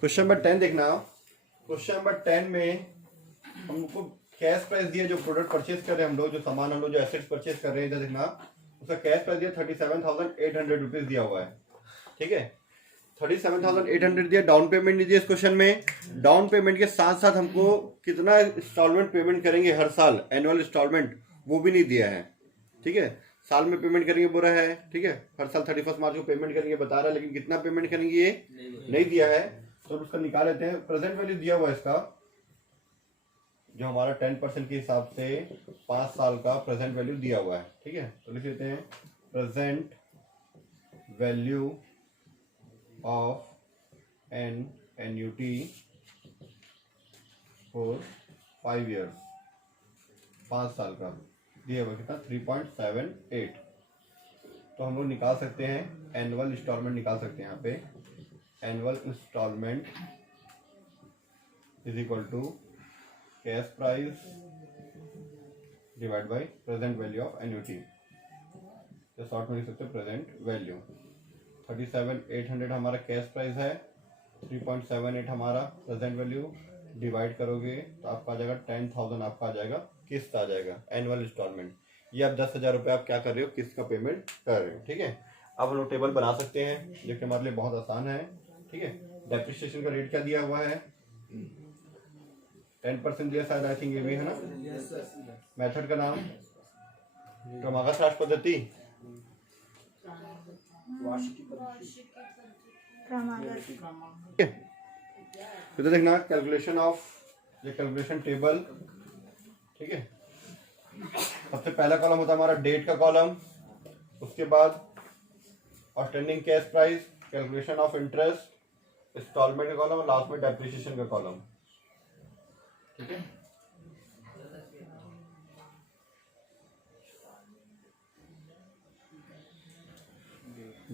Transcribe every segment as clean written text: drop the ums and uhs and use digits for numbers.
Question number 10 देखना। Question number 10 में हमको कैश प्राइस दिया, जो प्रोडक्ट परचेज कर रहे हैं हम लोग, जो सामान हम लोग जो एसेट्स परचेज कर रहे हैं, इधर देखना, उसका कैश प्राइस दिया 37,800 रुपीज दिया हुआ है। ठीक है, 37,800 दिया। डाउन पेमेंट नहीं दिया इस क्वेश्चन में। डाउन पेमेंट के साथ साथ हमको कितना इंस्टॉलमेंट पेमेंट करेंगे हर साल, एनुअल इंस्टॉलमेंट, वो भी नहीं दिया है। ठीक है, साल में पेमेंट करेंगे बोला है। ठीक है, हर साल 31 मार्च को पेमेंट करेंगे बता रहा है, लेकिन कितना पेमेंट करेंगे ये नहीं दिया है। तो उसका निकाल लेते हैं। प्रेजेंट वैल्यू दिया हुआ है इसका, जो हमारा 10% के हिसाब से 5 साल का प्रेजेंट वैल्यू दिया हुआ है। ठीक है, तो लिख लेते हैं present value of an annuity for 5 years, 5 साल का दिया हुआ कितना 3.78। तो हम लोग निकाल सकते हैं एनुअल इंस्टॉलमेंट, निकाल सकते हैं यहाँ पे। Annual installment is equal to cash price divide by present value of annuity, तो शॉर्ट में लिख सकते हैं प्रेजेंट वैल्यू। 37,800 हमारा कैश प्राइस है, 3.78 हमारा प्रेजेंट वैल्यू, डिवाइड करोगे तो आपका आ जाएगा 10,000, आपका आ जाएगा किस्त आ जाएगा एनुअल इंस्टॉलमेंट। ये आप 10,000 रुपये आप क्या कर रहे हो, किस्त का पेमेंट कर रहे हो। ठीक है, अब हम लोग टेबल बना सकते हैं, जो कि हमारे लिए बहुत आसान है। ठीक है, डेप्रिसिएशन का रेट क्या दिया हुआ है, 10% दिया शायद, आई थिंक ये भी है ना। मेथड का नाम क्रमागत राशि पद्धति, तो देखना कैलकुलेशन ऑफ, ये कैलकुलेशन टेबल। ठीक है, सबसे पहला कॉलम होता है हमारा डेट का कॉलम, उसके बाद outstanding cash price, calculation of interest, installment का कॉलम, और लास्ट में डेप्रिसिएशन का कॉलम। ठीक है,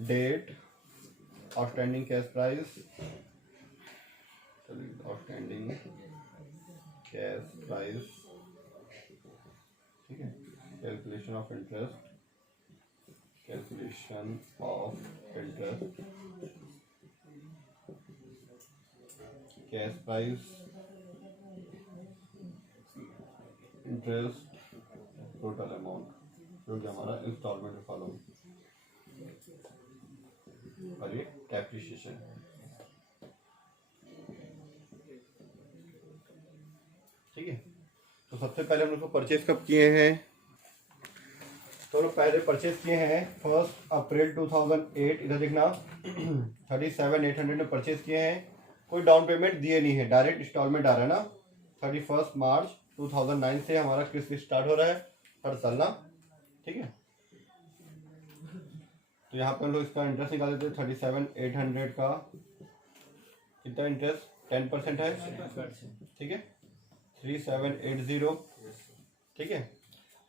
date, outstanding cash price, outstanding cash price, ठीक है, calculation of interest, calculation of interest, cash price, interest, total amount, जो कि हमारा इंस्टॉलमेंट का कॉलम, और ये डेप्रिसिएशन। ठीक है, तो सबसे पहले हम लोग परचेज कब किए हैं, तो लोग पहले परचेज किए हैं 1 अप्रैल 2008। इधर देखना 37,800 में परचेज किए हैं, कोई डाउन पेमेंट दिए नहीं है, डायरेक्ट इंस्टॉलमेंट आ रहा है ना। 31 मार्च 2009 से हमारा किस्त स्टार्ट हो रहा है हर साल ना। ठीक है, तो यहाँ पे हम लोग इसका इंटरेस्ट निकाल देते हैं। 37,800 का कितना इंटरेस्ट, 10% है। ठीक है, 3780। ठीक है,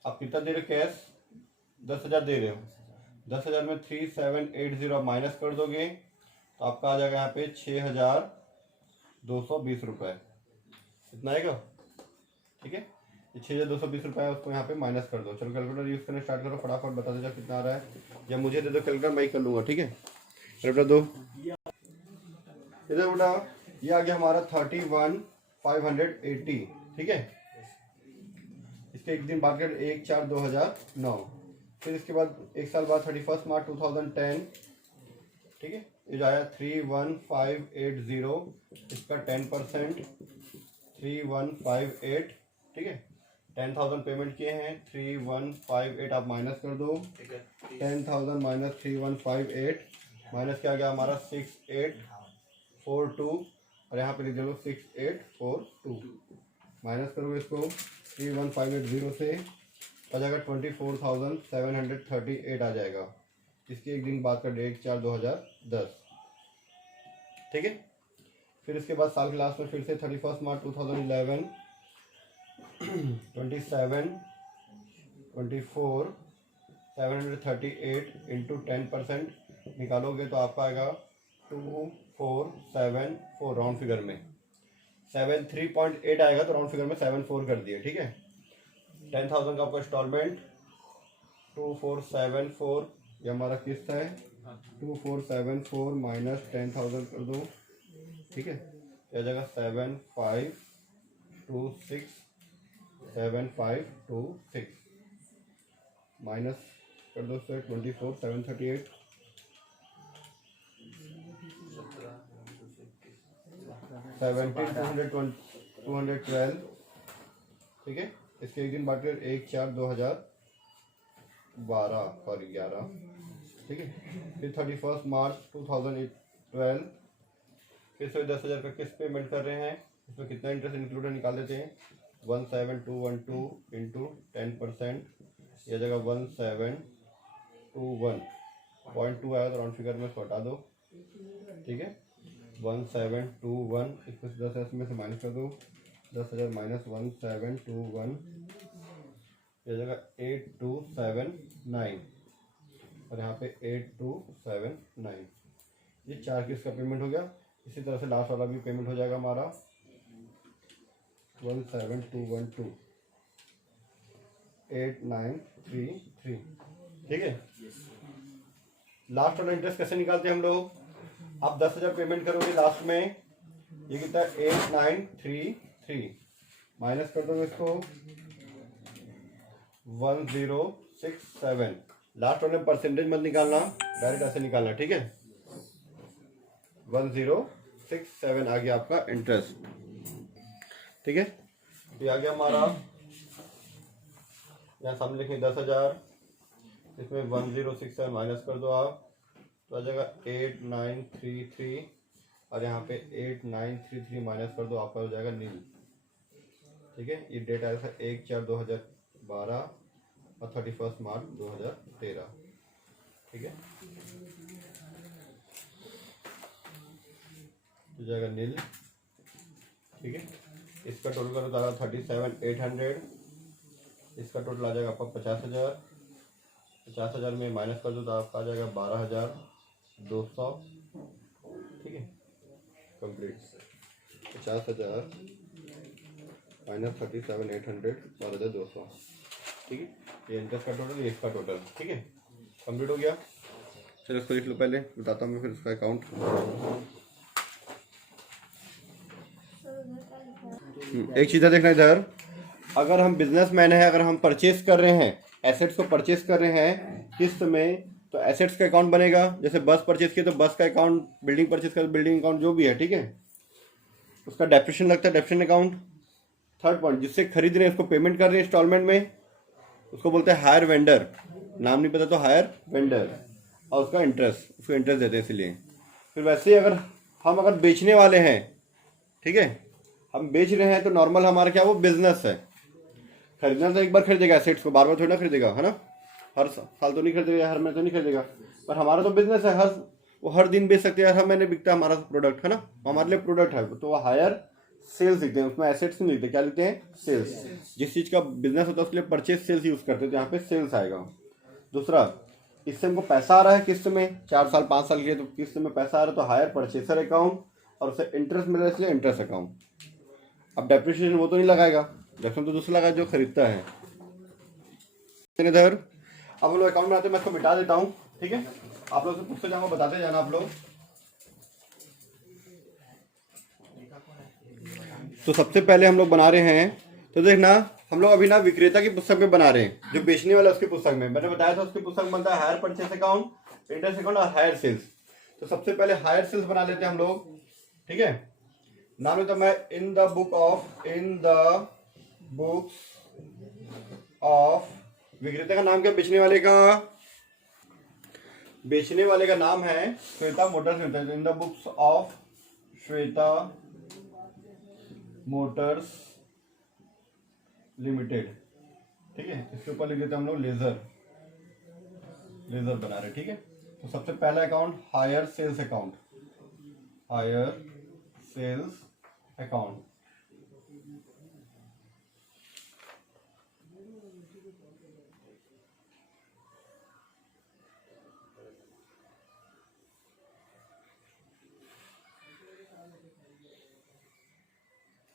आप कितना दे रहे हो कैश, 10,000 दे रहे हो। 10,000 में 3780 माइनस कर दोगे तो आपका आ जाएगा यहाँ पे 6,220 रुपये, इतना आएगा। ठीक है, ये 6,220 रुपये है, उसको यहाँ पे माइनस कर दो। चलो कैलकुलेटर यूज करना स्टार्ट करो, फटाफट बता दो कितना आ रहा है, या मुझे दे दो कैलकुलेटर, मैं ही कर लूँगा। ठीक है, कैलकुलेटर दो इधर बेटा, ये आ गया हमारा 31,580। ठीक है, इसके एक दिन बाद 1/4/2009, फिर इसके बाद एक साल बाद 31 मार्च 2010। ठीक है, ये आया 31,580, इसका 10% 3158। ठीक है, 10,000 पेमेंट किए हैं, 3158 आप माइनस कर दो। 10,000 माइनस 3158 माइनस क्या गया हमारा 6842, और यहाँ पे लिख दो 6842 माइनस करोगे इसको 31,580 से, आ जाएगा 24,738 आ जाएगा। इसके एक दिन बाद का डेट 4/2010। ठीक है, फिर इसके बाद साल के लास्ट में फिर से 31 मार्च 2011, 27, 24, 738 इंटू 10% निकालोगे तो आपका आएगा 2474, राउंड फिगर में 73.8 आएगा, तो राउंड फिगर में 74 कर दिए। ठीक है, 10,000 का आपका इंस्टॉलमेंट 2474, ये हमारा किस्त है। 2474 माइनस 10,000 कर दो, ठीक है, यह जगह 7526 माइनस कर दो से 24,738 17,212, ठीक है। इसके एक दिन बाद 1/4/2012 और 11, ठीक है। फिर 31 मार्च 2012 फिर से 10,000 का किस्त पेमेंट कर रहे हैं। इसमें कितना इंटरेस्ट इंक्लूडेड निकाल देते हैं, 17,212 इंटू 10%, यह जगह 1721.2 आया तो राउंड फिगर में इसको हटा दो, ठीक है। 1721 इसमें 10 में से माइनस कर दो, 10,000 माइनस 1721, यह जगह 8279 और यहाँ पे 8279, ये 4 किस्त का पेमेंट हो गया। इसी तरह से लास्ट वाला भी पेमेंट हो जाएगा हमारा 17,212 8933, ठीक है। लास्ट वाला इंटरेस्ट कैसे निकालते हैं हम लोग, आप 10,000 पेमेंट करोगे, लास्ट में ये कितना 8933 माइनस कर दोगे इसको 1067, लास्ट वाले परसेंटेज मत निकालना, डायरेक्ट ऐसे निकालना, ठीक है। 1067 आ गया आपका इंटरेस्ट, ठीक है। ये आ गया हमारा, यहाँ सामने लिखें 10,000, इसमें 1067 माइनस कर दो आप, तो आ जाएगा 8933 और यहाँ पे 8933 माइनस कर दो, आपका हो जाएगा नील, ठीक है। ये डेट आया था 1/4/2012 और 31 मार्च 2013, ठीक है। हो जाएगा नील, ठीक है। इसका टोटल करो तो 37,800, इसका टोटल आ जाएगा आपका 50,000, 50,000 में माइनस कर दो तो आपका आ जाएगा 12,200, ठीक है। कंप्लीट 50,000 माइनस 37,800 12,200, ठीक है। ये इंटरेस्ट का टोटल, ये इसका टोटल, ठीक है। कंप्लीट हो गया। चलो इसको लिख लो, पहले बताता हूँ मैं फिर इसका अकाउंट। एक चीज़ है देखना इधर, अगर हम बिजनेसमैन हैं, अगर हम परचेस कर रहे हैं, एसेट्स को परचेस कर रहे हैं किस्त में, तो एसेट्स का अकाउंट बनेगा। जैसे बस परचेस किया तो बस का अकाउंट, बिल्डिंग परचेस कर बिल्डिंग अकाउंट, जो भी है, ठीक है। उसका डेप्रिसिएशन लगता है, डेप्रिसिएशन अकाउंट। थर्ड पॉइंट, जिससे खरीद रहे हैं उसको पेमेंट कर रहे हैं इंस्टॉलमेंट में, उसको बोलते हैं हायर वेंडर, नाम नहीं पता तो हायर वेंडर, और उसका इंटरेस्ट, उसको इंटरेस्ट देते हैं इसलिए। फिर वैसे ही अगर हम बेचने वाले हैं, ठीक है, हम बेच रहे हैं तो नॉर्मल हमारा क्या वो बिजनेस है। खरीदना तो एक बार खरीदेगा एसेट्स को, बार बार थोड़ी ना खरीदेगा, है ना। हर साल तो नहीं खरीदेगा, हर महीने तो नहीं खरीदेगा, पर हमारा तो बिजनेस है, वो हर दिन बेच सकते हैं, हर महीने बिकता है हमारा प्रोडक्ट, है ना। हमारे लिए प्रोडक्ट है तो वो हायर सेल्स लिखते हैं, उसमें एसेट्स नहीं लिखते, क्या लिखते हैं, सेल्स। जिस चीज़ का बिजनेस होता है उसके लिए परचेज सेल्स यूज़ करते हैं, तो यहाँ पे सेल्स आएगा। दूसरा, इससे हमको पैसा आ रहा है किस्त में 4 साल 5 साल के लिए, तो किस्त में पैसा आ रहा है तो हायर परचेसर अकाउंट, और उससे इंटरेस्ट मिल रहा है इसलिए इंटरेस्ट अकाउंट। अब डेप्रिसिएशन वो तो नहीं लगाएगा, डेप्रिसिएशन तो दूसरा लगाएगा जो खरीदता है। इधर अब हम लोग अकाउंट बनाते हैं, मैं इसको मिटा देता हूँ, ठीक है। आप लोग से पूछते जाऊँगा, बताते जाना आप लोग। तो सबसे पहले हम लोग बना रहे हैं, तो देखना हम लोग अभी ना विक्रेता की पुस्तक में बना रहे हैं, जो बेचने वाला उसकी पुस्तक में, मैंने बताया था उसकी पुस्तक में बनता है hire purchase account, interest account और हायर सेल्स। तो सबसे पहले हायर सेल्स बना लेते हैं हम लोग, ठीक है। नाम लेता मैं इन द बुक्स ऑफ, विक्रेता का नाम क्या, बेचने वाले का नाम है Shweta Motors limited, in the books of Shweta Motors limited, ठीक है। इसके ऊपर लिख देते हैं हम लोग लेजर बना रहे, ठीक है। तो सबसे पहला अकाउंट हायर सेल्स अकाउंट,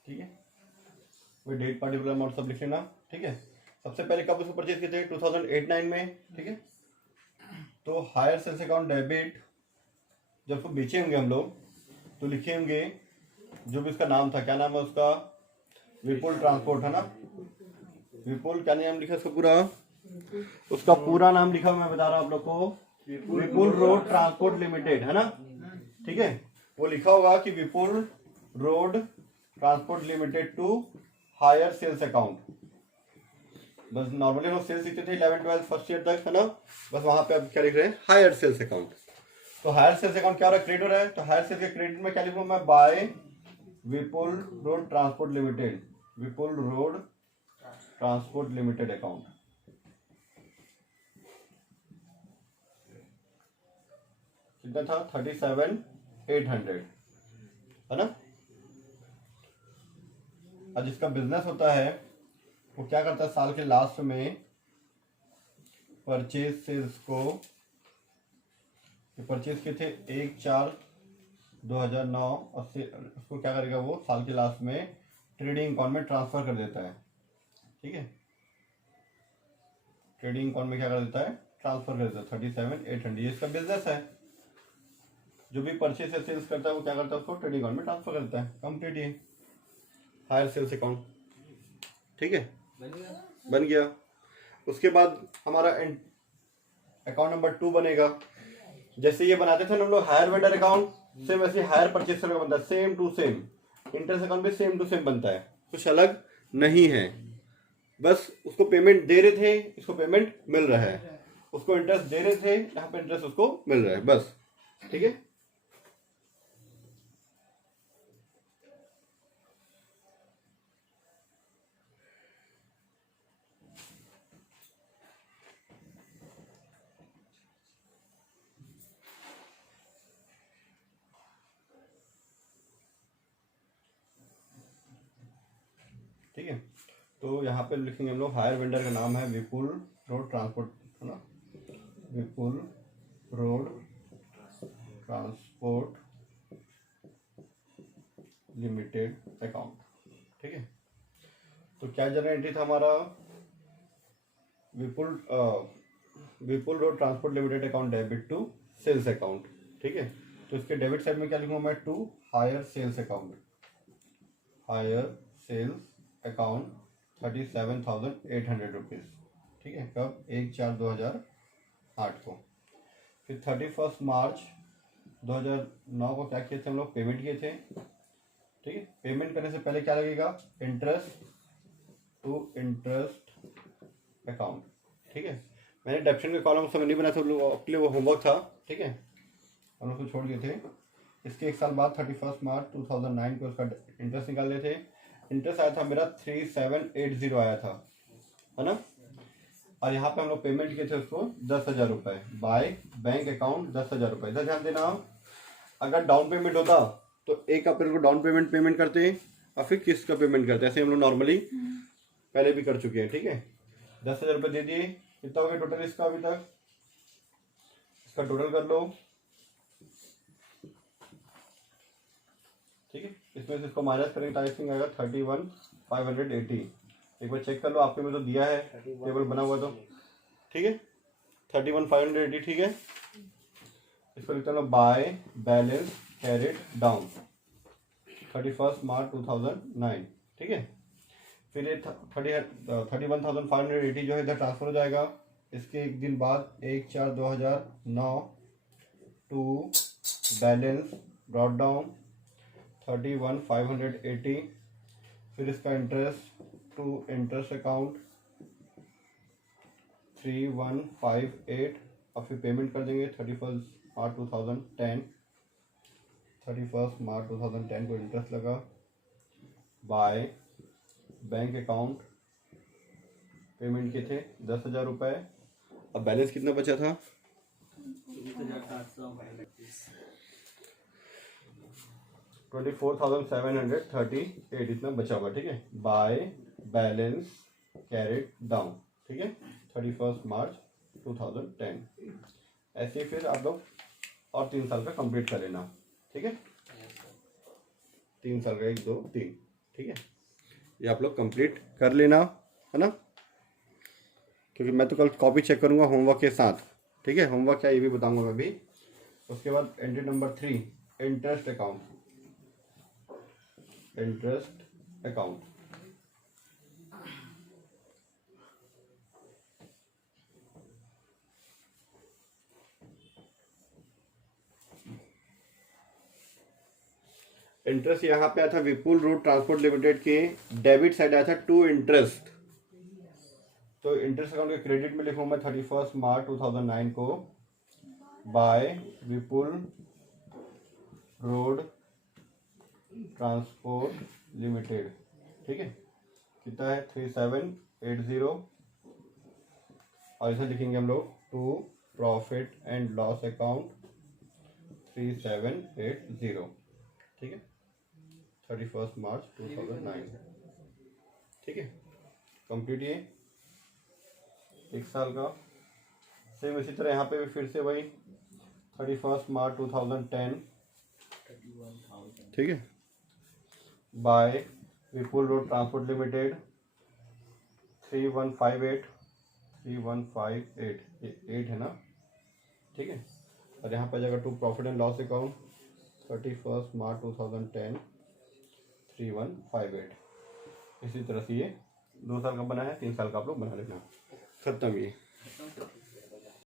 ठीक है। वो डेट पार्टिकुलर अमाउंट सब लिख लेना, ठीक है। सबसे पहले कब उसको परचेज किए थे, 2008-9 में, ठीक है। तो हायर सेल्स अकाउंट डेबिट, जब उसको बेचे होंगे हम लोग तो लिखे होंगे जो भी उसका नाम था, क्या नाम है उसका, विपुल ट्रांसपोर्ट है ना, विपुल क्या नाम लिखा उसका पूरा, उसका पूरा नाम लिखा मैं बता रहा हूँ आप लोग को, विपुल रोड ट्रांसपोर्ट लिमिटेड है ना, ठीक है। वो लिखा होगा कि Vipul road transport limited to hire sales account. बस नॉर्मली हम सेल्स लिखते थे 11-12 फर्स्ट ईयर तक है ना, बस वहां पे अब क्या लिख रहे हैं, हायर सेल्स अकाउंट। तो हायर सेल्स अकाउंट क्या हो रहा है, क्रेडिट हो रहा है, तो हायर सेल्स के क्रेडिट में क्या लिखूंगा मैं, बाय विपुल रोड ट्रांसपोर्ट लिमिटेड, विपुल रोड ट्रांसपोर्ट लिमिटेड अकाउंट। कितना था, 37,800 है ना। और जिसका बिजनेस होता है वो क्या करता है, साल के लास्ट में परचेज सेल्स को, परचेज किए थे 1/4/2009 और उसको क्या करेगा, वो साल के लास्ट में ट्रेडिंग अकाउंट में ट्रांसफर कर देता है, ठीक है। ट्रेडिंग अकाउंट में क्या कर देता है, ट्रांसफर कर देता है 37,800। ये इसका बिजनेस है, जो भी परचेज से सेल्स करता है वो क्या करता है, उसको ट्रेडिंग अकाउंट में ट्रांसफर कर देता है। कंप्लीट ये हायर सेल्स अकाउंट, ठीक है, बन गया। उसके बाद हमारा अकाउंट नंबर 2 बनेगा। जैसे ये बनाते थे हम लोग हायर वेंडर अकाउंट, सेम वैसे हायर परचेसर का बनता है, same to same. Interest account भी सेम टू सेम बनता है, कुछ अलग नहीं है। बस उसको पेमेंट दे रहे थे, इसको पेमेंट मिल रहा है, उसको इंटरेस्ट दे रहे थे, यहाँ पे इंटरेस्ट उसको मिल रहा है, बस, ठीक है। ठीक है, तो यहाँ पे लिखेंगे हम लोग, हायर वेंडर का नाम है विपुल रोड ट्रांसपोर्ट है ना, Vipul road transport limited account, ठीक है। तो क्या जनरल एंट्री था हमारा, Vipul road transport limited account debit to sales account, ठीक है। तो इसके डेबिट साइड में क्या लिखूंगा मैं, to hire sales account, hire sales account 37,800 rupees, ठीक है। कब, 1/4/2008 को। फिर 31 मार्च 2009 को क्या किए थे हम लोग, पेमेंट किए थे, ठीक है। पेमेंट करने से पहले क्या लगेगा, इंटरेस्ट टू इंटरेस्ट अकाउंट, ठीक है। मैंने डेप्शन के कॉलम समय नहीं बनाया था, आपके लिए वो होमवर्क था, ठीक है, हम लोग को छोड़ दिए थे। इसके एक साल बाद 31 मार्च 2009 को उसका इंटरेस्ट निकाल रहे थे। इंटरेस्ट आया था मेरा 3780 आया था, है ना। और यहाँ पे हम लोग पेमेंट किए थे उसको 10,000 रुपये बाय बैंक अकाउंट, 10,000 रुपये। इधर ध्यान देना, अगर डाउन पेमेंट होता तो 1 अप्रैल को डाउन पेमेंट करते और फिर किस्त का पेमेंट करते, ऐसे हम लोग नॉर्मली पहले भी कर चुके हैं, ठीक है। 10,000 रुपये दे दिए। कितना हो गया टोटल इसका अभी तक, इसका टोटल कर लो, ठीक है। इसमें से इसको माइनस करेंगे तो आई थिंक आएगा 31,580। एक बार चेक कर लो, आपके में तो दिया है टेबल बना हुआ, तो ठीक है 31,580, ठीक है। इसको लिखता हूँ बाय बैलेंस कैरिड डाउन 31 मार्च 2009, ठीक है। फिर ये 31,580 जो है इधर ट्रांसफर हो जाएगा। इसके एक दिन बाद 1/4/2009 टू बैलेंस ब्रॉट डाउन 31,580। फिर इसका इंटरेस्ट टू इंटरेस्ट अकाउंट 3,158 और फिर पेमेंट कर देंगे 31 मार्च 2010। 31 मार्च 2010 को इंटरेस्ट लगा बाय बैंक अकाउंट, पेमेंट किए थे 10,000 रुपये। अब बैलेंस कितना बचा था, 24,738 इतना बचा हुआ, ठीक है। बाय बैलेंस कैरिड डाउन, ठीक है 31 मार्च 2010। ऐसे ही फिर आप लोग और 3 साल का कंप्लीट कर लेना, ठीक है। 3 साल का 1 2 3, ठीक है। ये आप लोग कंप्लीट कर लेना, है ना, क्योंकि मैं तो कल कॉपी चेक करूँगा होमवर्क के साथ, ठीक है। होमवर्क क्या ये भी बताऊँगा मैं भी। उसके बाद entry number 3 interest account. Interest account. Interest यहाँ पे आया था विपुल रोड ट्रांसपोर्ट लिमिटेड के डेबिट साइड आया था टू इंटरेस्ट। तो इंटरेस्ट अकाउंट के क्रेडिट में लिखूँ मैं 31 मार्च 2009 को बाय विपुल रोड ट्रांसपोर्ट लिमिटेड। ठीक है, कितना है 3780। और इसे लिखेंगे हम लोग to profit and loss account 3780। ठीक है, 31 मार्च 2009। ठीक है, कंप्लीट ये एक साल का। सेम इसी तरह यहाँ पे भी फिर से वही 31 मार्च 2010। ठीक है, बाय विपुल रोड ट्रांसपोर्ट लिमिटेड 3158 ये 8 है ना। ठीक है, और यहाँ पर जाएगा to profit and loss account 31 March 2010 3158। इसी तरह से ये 2 साल का बना है, 3 साल का आप लोग बना लेना। खत्म ये।